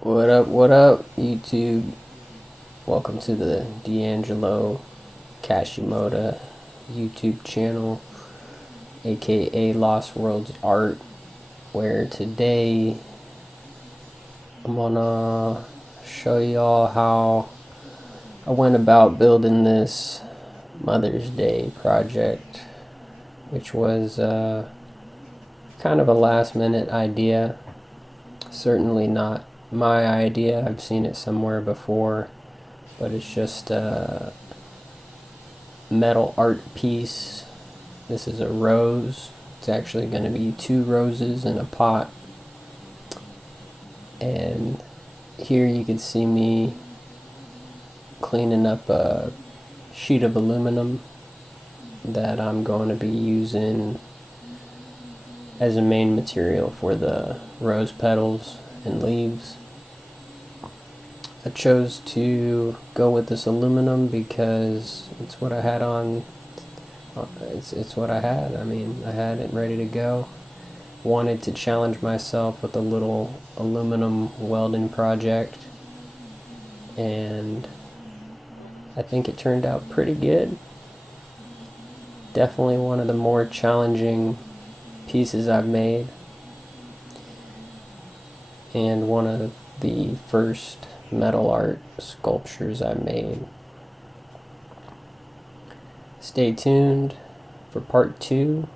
What up, YouTube? Welcome to the D'Angelo Kashimoto YouTube channel, aka Lost Worlds Art, where today I'm gonna show y'all how I went about building this Mother's Day project, which was kind of a last minute idea. Certainly not my idea. I've seen it somewhere before, but it's just a metal art piece. This is a rose. It's actually going to be 2 roses in a pot. And here you can see me cleaning up a sheet of aluminum that I'm going to be using as a main material for the rose petals and leaves. I chose to go with this aluminum because it's what I had on. It's what I had. I mean, I had it ready to go. Wanted to challenge myself with a little aluminum welding project, and I think it turned out pretty good. Definitely one of the more challenging pieces I've made, and one of the first metal art sculptures I made. Stay tuned for part 2.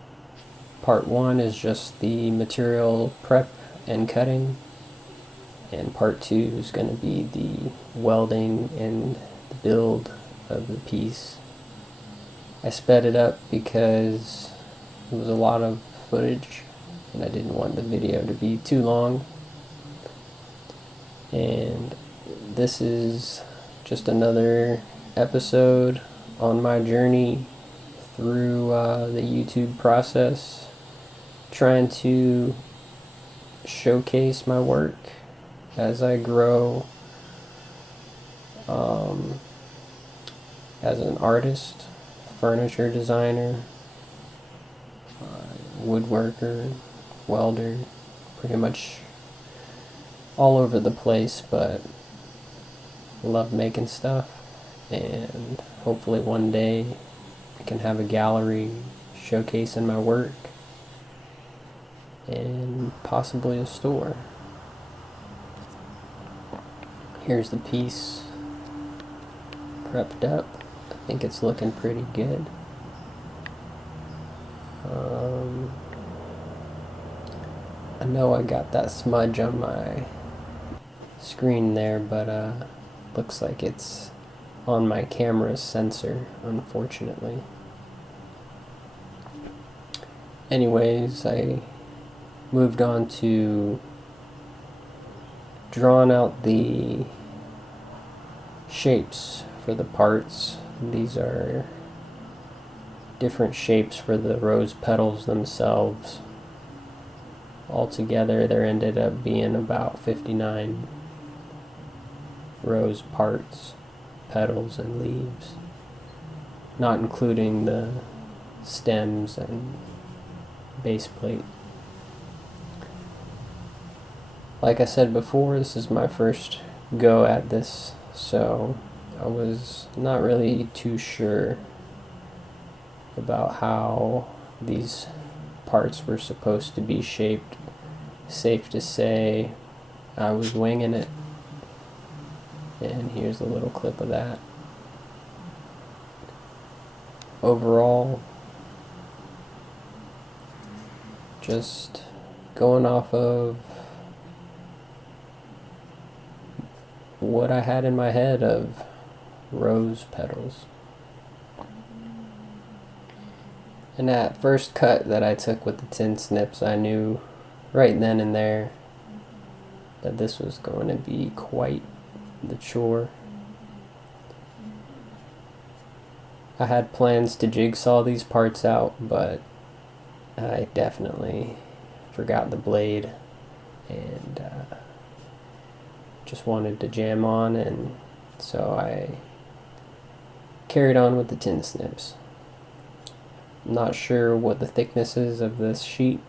Part 1 is just the material prep and cutting, and part 2 is going to be the welding and the build of the piece. I sped it up because it was a lot of footage and I didn't want the video to be too long. And this is just another episode on my journey through the YouTube process, trying to showcase my work as I grow as an artist, furniture designer, woodworker, welder, pretty much all over the place, but I love making stuff, and hopefully one day I can have a gallery showcasing my work and possibly a store. Here's the piece prepped up. I think it's looking pretty good. I know I got that smudge on my screen there, but looks like it's on my camera's sensor, unfortunately. Anyways, I moved on to drawing out the shapes for the parts. These are different shapes for the rose petals themselves. Altogether, there ended up being about 59 rose parts, petals, and leaves, not including the stems and base plate. Like I said before, this is my first go at this, so I was not really too sure about how these parts were supposed to be shaped. Safe to say I was winging it, and here's a little clip of that. Overall, just going off of what I had in my head of rose petals. And that first cut that I took with the tin snips, I knew right then and there that this was going to be quite the chore. I had plans to jigsaw these parts out, but I definitely forgot the blade and just wanted to jam on, and so I carried on with the tin snips. I'm not sure what the thickness is of this sheet.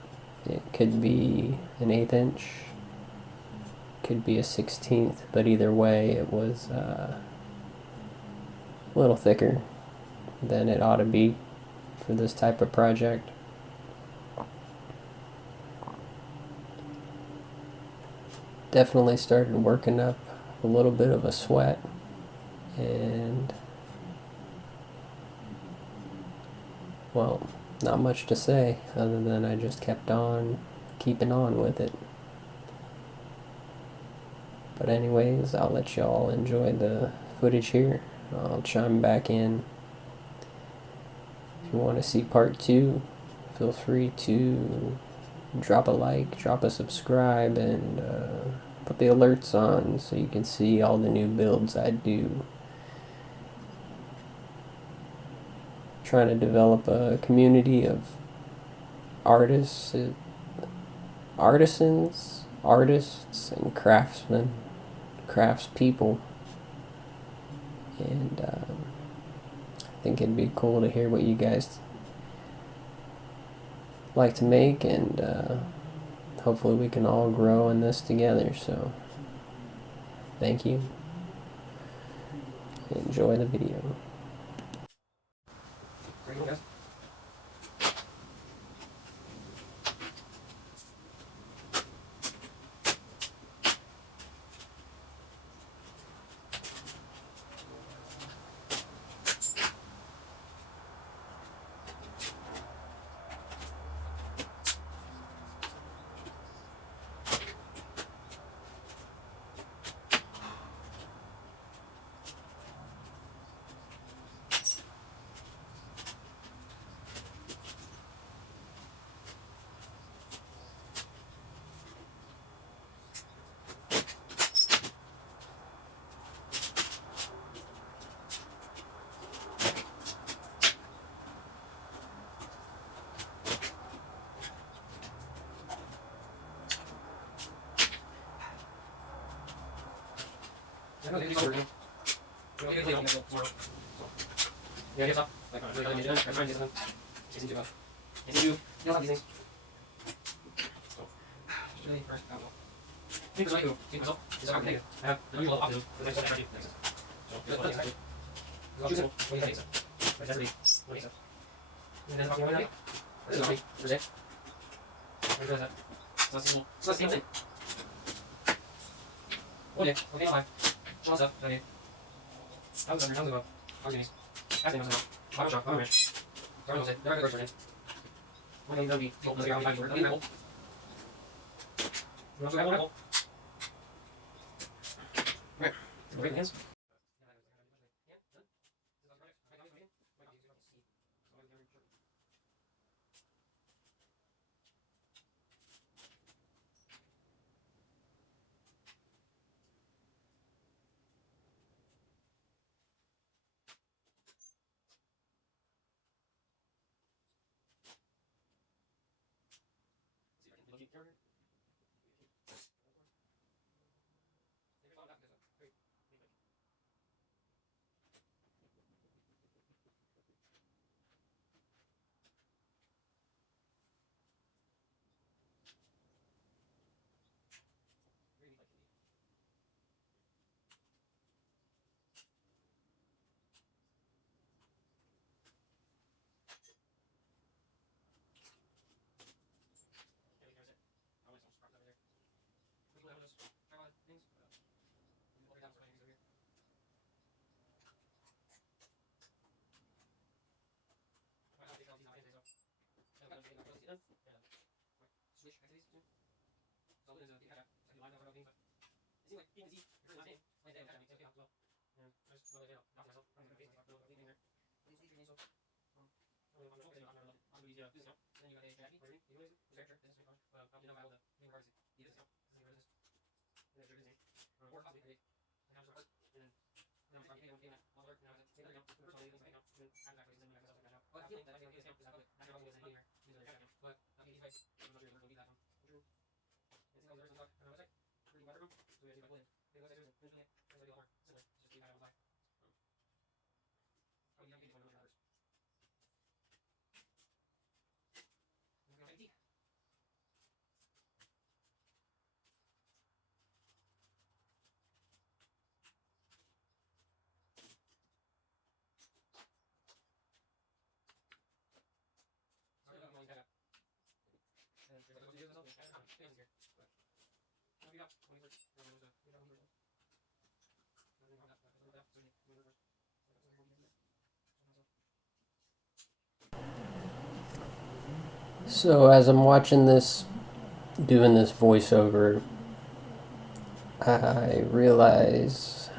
It could be an 1/8 inch, could be a 16th, but either way, it was a little thicker than it ought to be for this type of project. Definitely started working up a little bit of a sweat, and well, not much to say other than I just kept on keeping on with it. But anyways, I'll let y'all enjoy the footage here. I'll chime back in. If you want to see part 2, feel free to drop a like, drop a subscribe, and put the alerts on so you can see all the new builds I do. Trying to develop a community of artists, artisans, artists, and craftsmen, craftspeople. And I think it'd be cool to hear what you guys like to make, and hopefully we can all grow in this together. So thank you. Enjoy the video. So as I'm watching this, doing this voiceover, I realize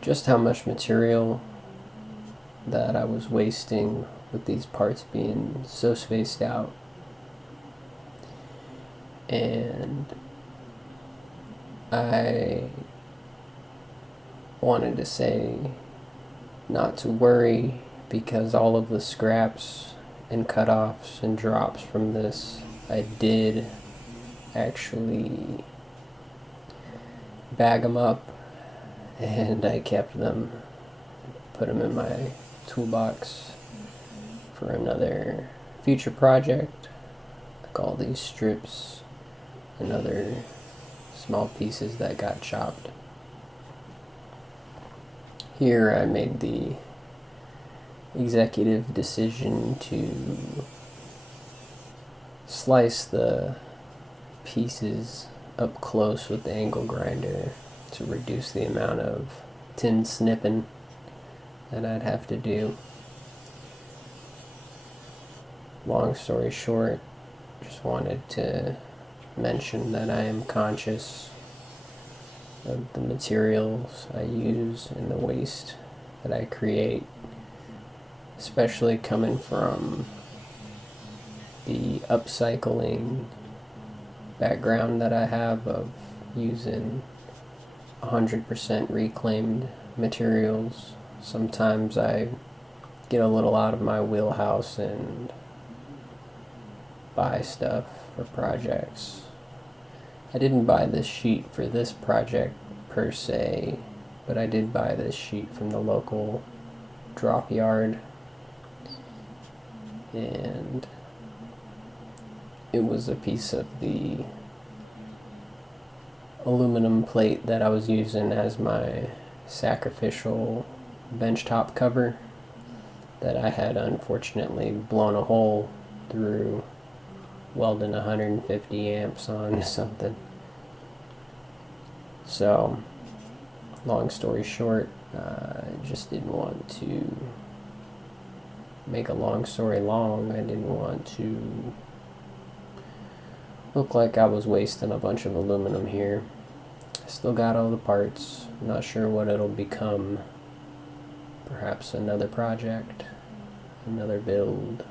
just how much material that I was wasting with these parts being so spaced out. And I wanted to say not to worry, because all of the scraps and cutoffs and drops from this, I did actually bag them up, and I kept them, put them in my toolbox for another future project, like all these strips and other small pieces that got chopped. Here I made the executive decision to slice the pieces up close with the angle grinder to reduce the amount of tin snipping that I'd have to do. Long story short, just wanted to mention that I am conscious of the materials I use and the waste that I create, especially coming from the upcycling background that I have of using 100% reclaimed materials. Sometimes I get a little out of my wheelhouse and buy stuff for projects. I didn't buy this sheet for this project per se, but I did buy this sheet from the local drop yard, and it was a piece of the aluminum plate that I was using as my sacrificial benchtop cover that I had unfortunately blown a hole through welding 150 amps on something. So, long story short, I just didn't want to make a long story long. I didn't want to look like I was wasting a bunch of aluminum here. I still got all the parts. I'm not sure what it'll become. Perhaps another project, another build.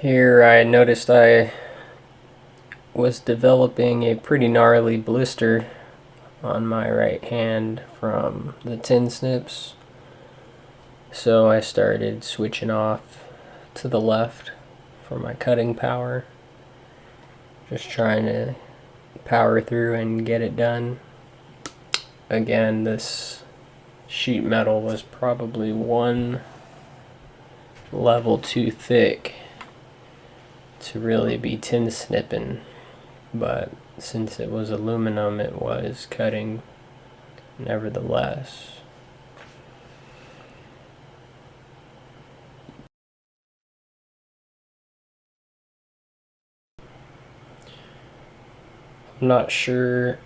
Here I noticed I was developing a pretty gnarly blister on my right hand from the tin snips, so I started switching off to the left for my cutting power, just trying to power through and get it done. Again, this sheet metal was probably one level too thick to really be tin snipping, but since it was aluminum, it was cutting nevertheless. I'm not sure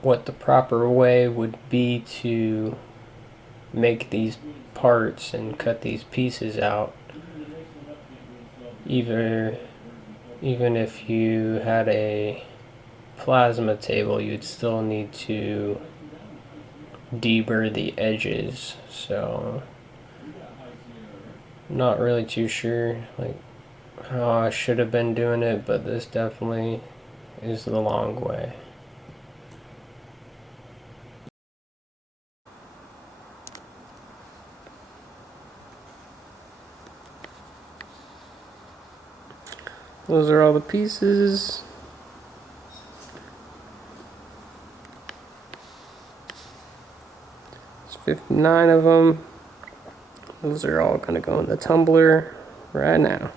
what the proper way would be to make these parts and cut these pieces out. Either even if you had a plasma table, you'd still need to deburr the edges. So not really too sure like how I should have been doing it, but this definitely is the long way. Those are all the pieces. There's 59 of them. Those are all gonna go in the tumbler right now.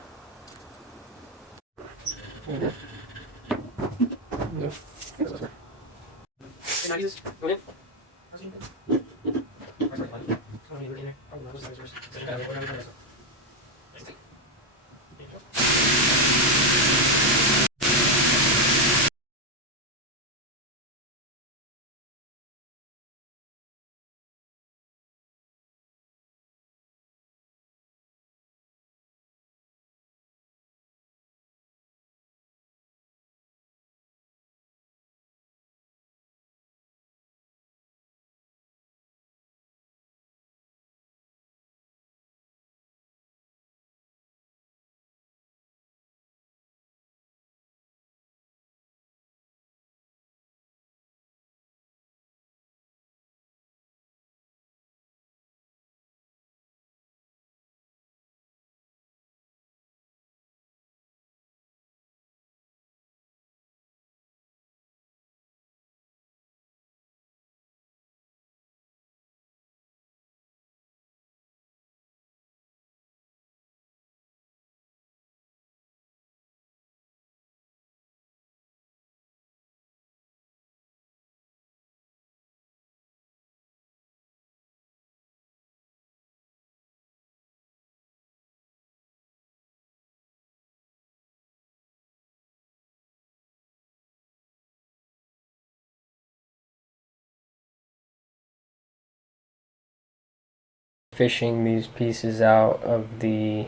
Fishing these pieces out of the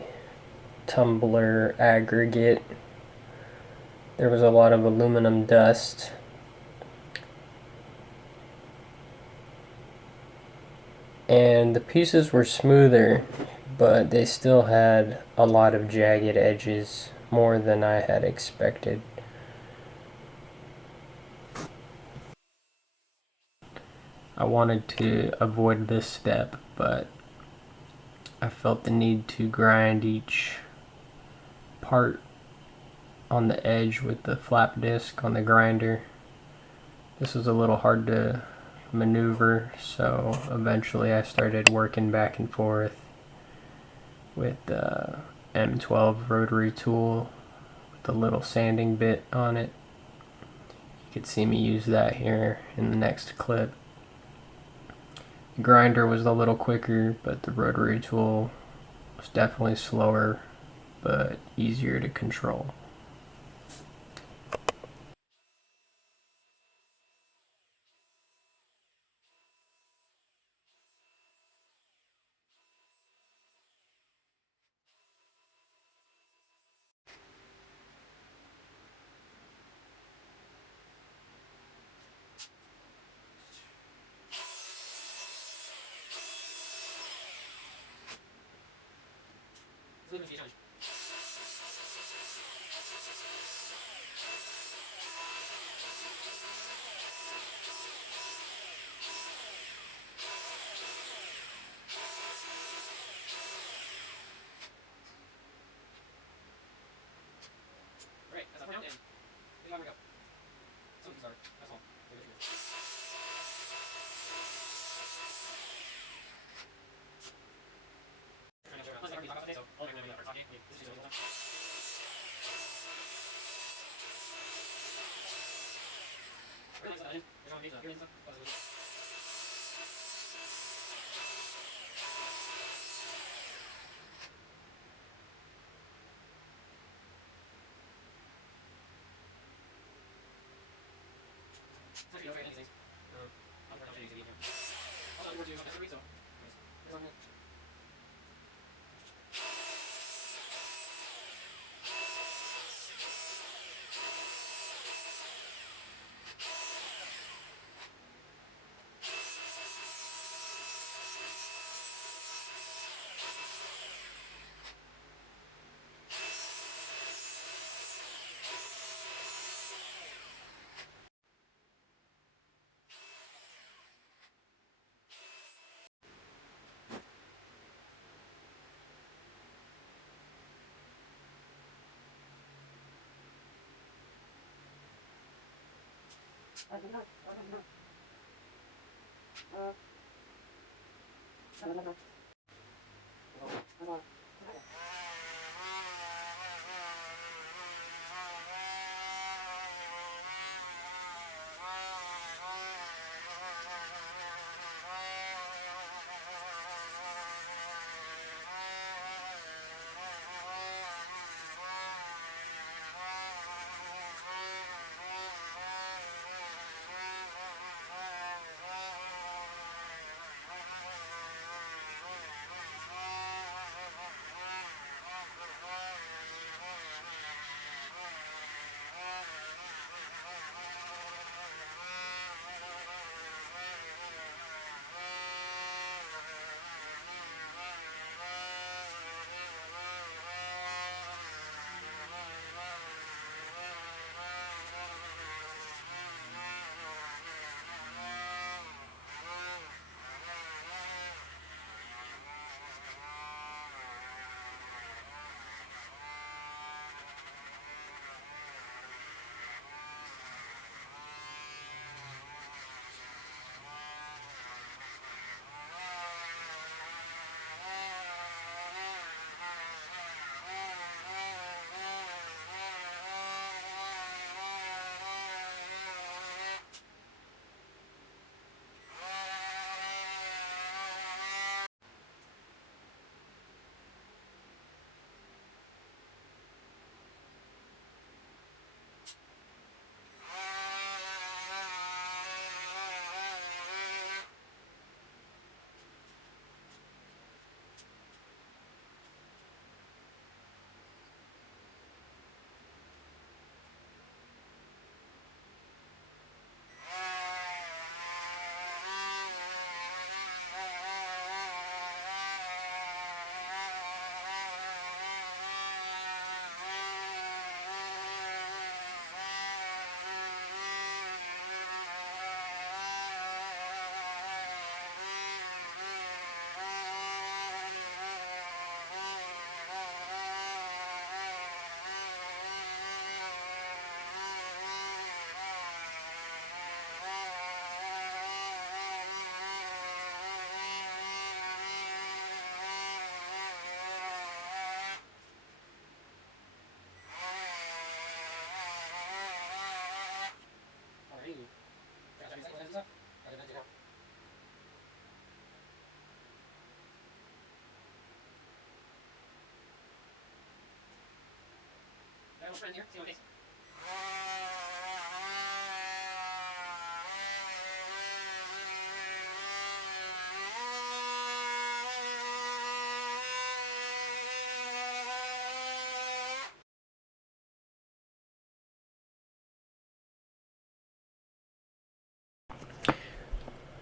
tumbler aggregate, there was a lot of aluminum dust. And the pieces were smoother, but they still had a lot of jagged edges, more than I had expected. I wanted to avoid this step, but I felt the need to grind each part on the edge with the flap disc on the grinder. This was a little hard to maneuver, so eventually I started working back and forth with the M12 rotary tool with the little sanding bit on it. You could see me use that here in the next clip. The grinder was a little quicker, but the rotary tool was definitely slower, but easier to control.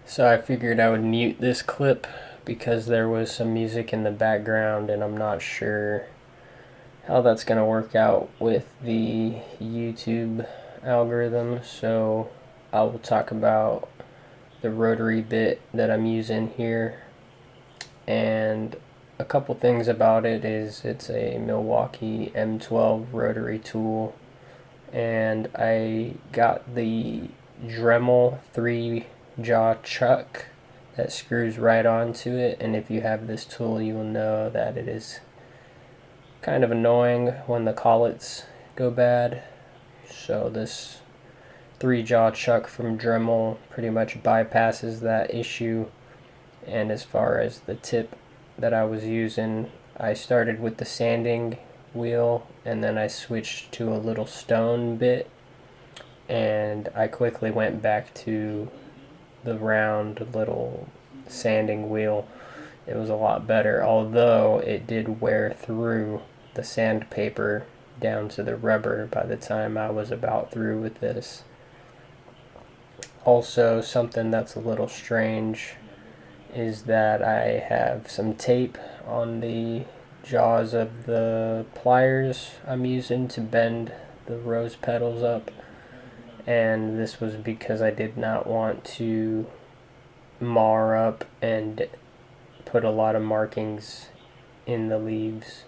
So I figured I would mute this clip because there was some music in the background and I'm not sure how that's going to work out with the YouTube algorithm. So I will talk about the rotary bit that I'm using here, and a couple things about it is it's a Milwaukee M12 rotary tool, and I got the Dremel 3-jaw chuck that screws right onto it, and if you have this tool you will know that it is kind of annoying when the collets go bad. So this 3-jaw chuck from Dremel pretty much bypasses that issue. And as far as the tip that I was using, I started with the sanding wheel and then I switched to a little stone bit, and I quickly went back to the round little sanding wheel. It was a lot better, although it did wear through the sandpaper down to the rubber by the time I was about through with this. Also, something that's a little strange is that I have some tape on the jaws of the pliers I'm using to bend the rose petals up, and this was because I did not want to mar up and put a lot of markings in the leaves.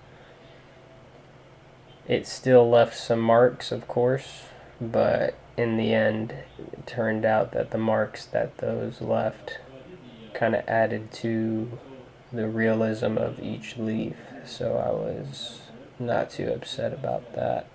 It still left some marks, of course, but in the end, it turned out that the marks that those left kind of added to the realism of each leaf, so I was not too upset about that.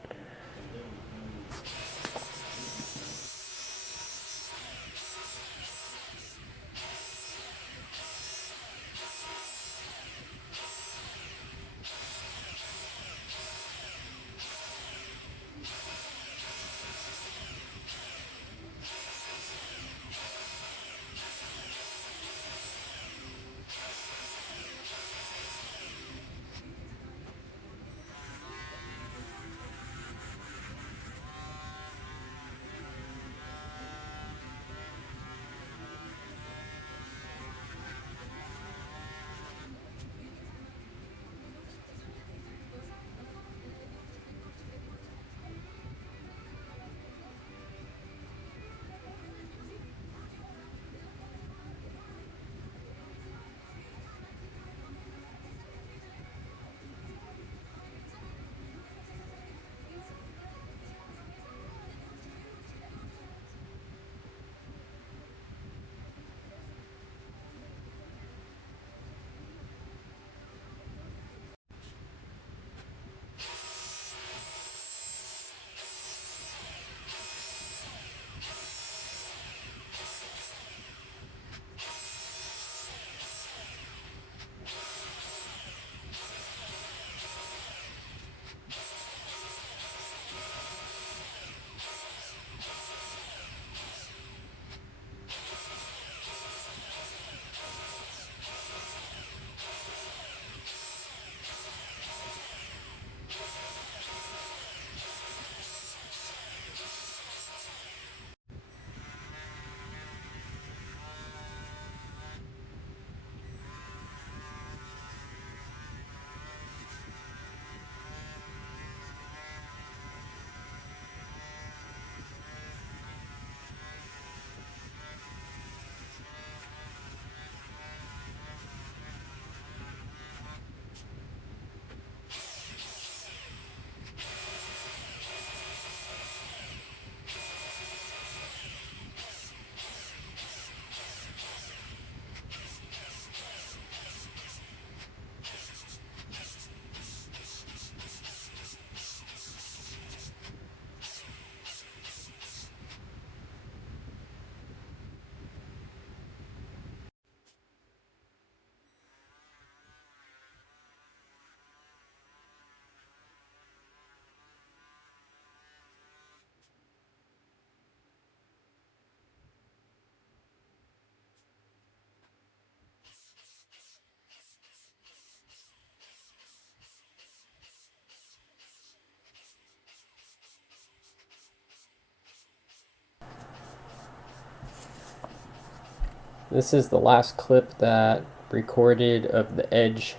This is the last clip that recorded of the edge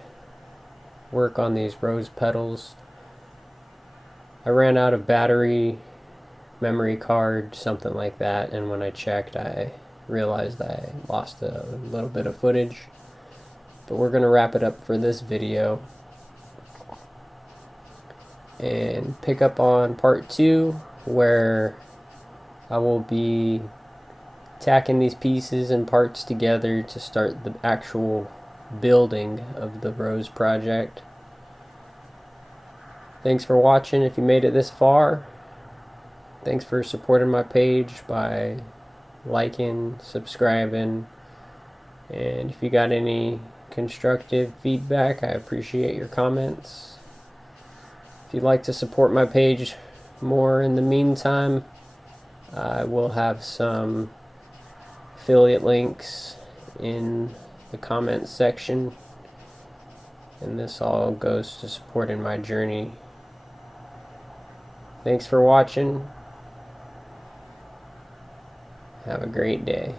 work on these rose petals. I ran out of battery, memory card, something like that, and when I checked I realized I lost a little bit of footage. But we're going to wrap it up for this video and pick up on part 2, where I will be tacking these pieces and parts together to start the actual building of the rose project. Thanks for watching if you made it this far. Thanks for supporting my page by liking, subscribing, and if you got any constructive feedback, I appreciate your comments. If you'd like to support my page more in the meantime, I will have some affiliate links in the comments section, and this all goes to supporting my journey. Thanks for watching. Have a great day.